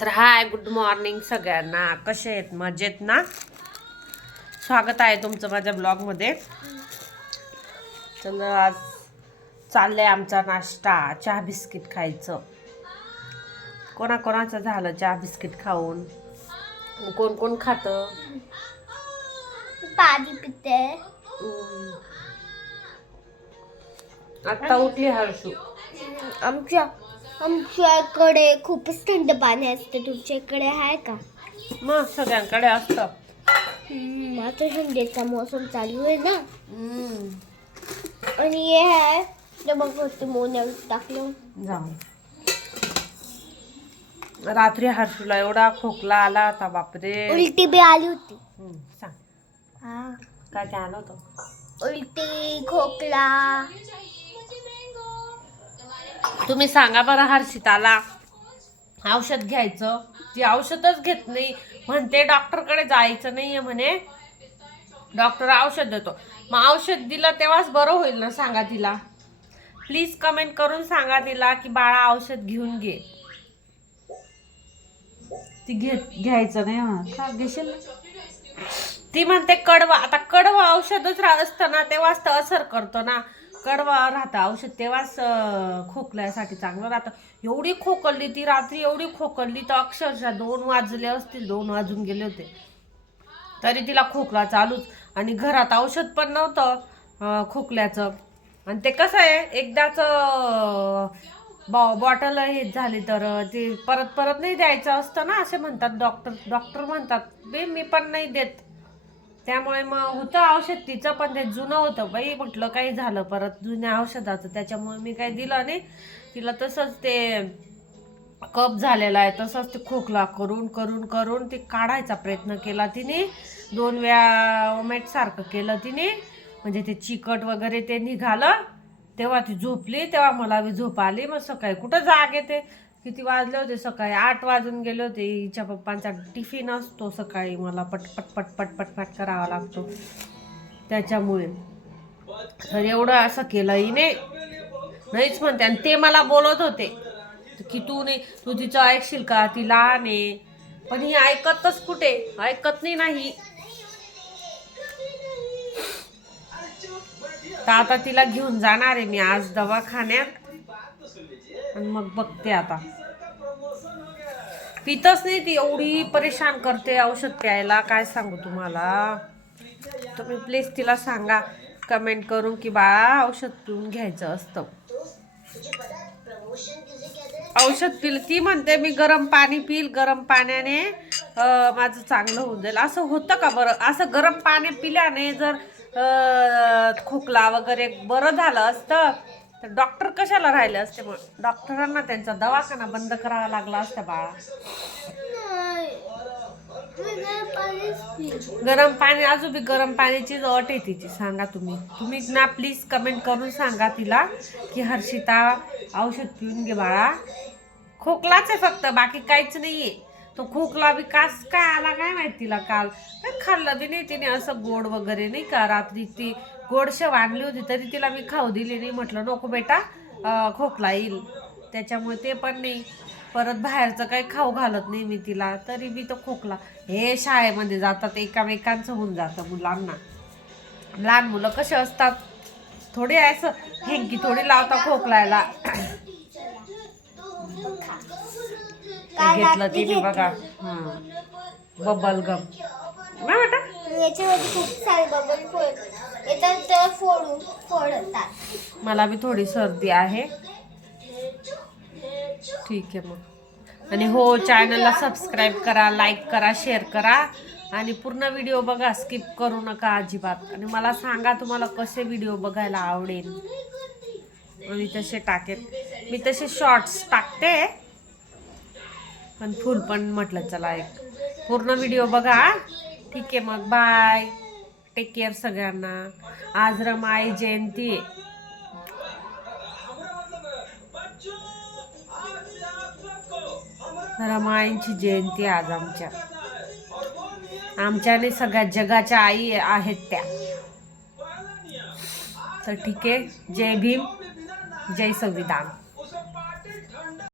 तर हाय, good morning सगळ्यांना. कसे आहेत? मजेत ना? स्वागत आहे तुमचं माझ्या ब्लॉगमध्ये. तर आज चाललंय आमचा नाश्ता, चहा बिस्किट खायचं. कोणाकोणाचं झालं चहा बिस्किट खाऊन? कोण कोण खातं? पाणी पिते. आता उठली हर्षू. आमच्याकडे खूपच थंड पाणी असते. तुमच्या इकडे आहे का? मग सगळ्यांकडे असतं. आता थंडीचा मोसम चालू आहे ना. आणि हे आहे ते बघ, मोन्या टाकलं. जाऊ. रात्री हर्षूला एवढा खोकला आला होता, बापरे. उलटी बी आली होती. सांग काय काय आलं होतं? उलटी, खोकला. तुम्ही सांगा बरं हर्षिताला औषध घ्यायचं, ती औषधच घेत नाही. म्हणते डॉक्टरकडे जायचं नाहीये म्हणे, डॉक्टर औषध देतो. मग औषध दिलं तेव्हाच बरं होईल ना? सांगा तिला प्लीज, कमेंट करून सांगा तिला की बाळा औषध घेऊन घे. ती घ्यायचं नाही म्हणा. घेशील ना? ती म्हणते कडवा. आता कडवा औषधच असतं ना, तेव्हाच तर असर करतो ना. कडवा राहतं औषध तेव्हाच खोकल्यासाठी चांगलं राहतं. एवढी खोकलली ती रात्री, एवढी खोकलली तर अक्षरशः 2 वाजले असतील, 2 वाजून गेले होते तरी तिला खोकला चालूच. आणि घरात औषध पण नव्हतं खोकल्याचं. आणि ते कसं आहे, एकदाच बॉटल हे झाली तर ते परत परत नाही द्यायचं असतं ना, असे म्हणतात डॉक्टर म्हणतात. मी पण नाही देत. त्यामुळे मग होतं औषध तिचं, पण ते जुनं होतं बाई. म्हटलं काही झालं परत जुन्या औषधाचं, त्याच्यामुळे मी काही दिलं नाही तिला. तसंच ते कप झालेला आहे, तसंच ते खोकला करून करून करून ते काढायचा प्रयत्न केला तिने. 2 वेळा ओमेट सारखं केलं तिने, म्हणजे ते चिकट वगैरे ते निघालं. तेव्हा ती झोपली, तेव्हा मला बी झोप आली. मग सकाळी कुठं जाग येते. किती वाजले होते? सकाळी 8 वाजून गेले होते. हिच्या पप्पांचा टिफिन असतो सकाळी, मला पटपट पटपट पटपट करावा लागतो त्याच्यामुळे. तर एवढं असं केलं हिने, नाहीच म्हणते. आणि ते मला बोलत होते की तू तिचं ऐकशील का, ती लहान आहे. पण ही ऐकतच कुठे, ऐकत नाही. तर आता तिला घेऊन जाणार आहे मी आज दवाखान्यात, आणि मग बघते आता. पितच नाही ती, एवढी परेशान करते औषध प्यायला, काय सांगू तुम्हाला. तुम्ही प्लीज तिला सांगा कमेंट करून की बाळा औषध पिऊन घ्यायचं असतं. औषध पिलं, ती म्हणते मी गरम पाणी पिल, गरम पाण्याने माझं चांगलं होऊन जाईल. असं होतं का बरं? असं गरम पाणी पिल्याने जर खोकला वगैरे बरं झालं असतं तर डॉक्टर कशाला राहिले असते? मग डॉक्टरांना त्यांचा दवाखाना बंद करावा लागला असता बाळा. गरम पाणी, अजून बी गरम पाण्याची अट आहे तिची. सांगा तुम्ही ना प्लीज कमेंट करून सांगा तिला की हर्षिता औषध पिऊन घे बाळा. खोकलाच आहे फक्त, बाकी काहीच नाहीये. तो खोकला बी काय आला काय माहिती तिला. काल खाल्लं बी नाही तिने असं गोड वगैरे, नाही का. रात्री ती गोडशेव आणली होती तरी तिला मी खाऊ दिली नाही. म्हटलं नको बेटा, खोकला येईल. त्याच्यामुळे ते पण नाही. परत बाहेरचं काही खाऊ घालत नाही मी तिला, तरी बी तो खोकला. हे शाळेमध्ये जातात, एकामेकांचं होऊन जातं मुलांना. लहान मुलं कसे असतात, थोडी असं हेंकी थोडी लावता खोकलायला. घेतलं तिने बघा, बबल गम ना बेटा. याच्यामध्ये खूप सारे बबल फोडतात. मला बी थोडी सर्दी आहे. ठीक आहे मग. आणि हो, चॅनलला सबस्क्राईब करा, लाईक करा, शेअर करा, आणि पूर्ण व्हिडिओ बघा, स्किप करू नका अजिबात. आणि मला सांगा तुम्हाला कसे व्हिडिओ बघायला आवडेल, मी तसे टाकेन. मी तसे शॉर्ट्स टाकते, पण फुल पण म्हटलं चला एक पूर्ण व्हिडिओ बघा. ठीक आहे मग, बाय, टेक केअर सगळ्यांना. आज रमाई जयंती आहे. रमाईंची जयंती आज आमच्याने सगळ्या जगाच्या आई आहेत त्या. तर ठीक आहे, जय भीम, जय संविधान.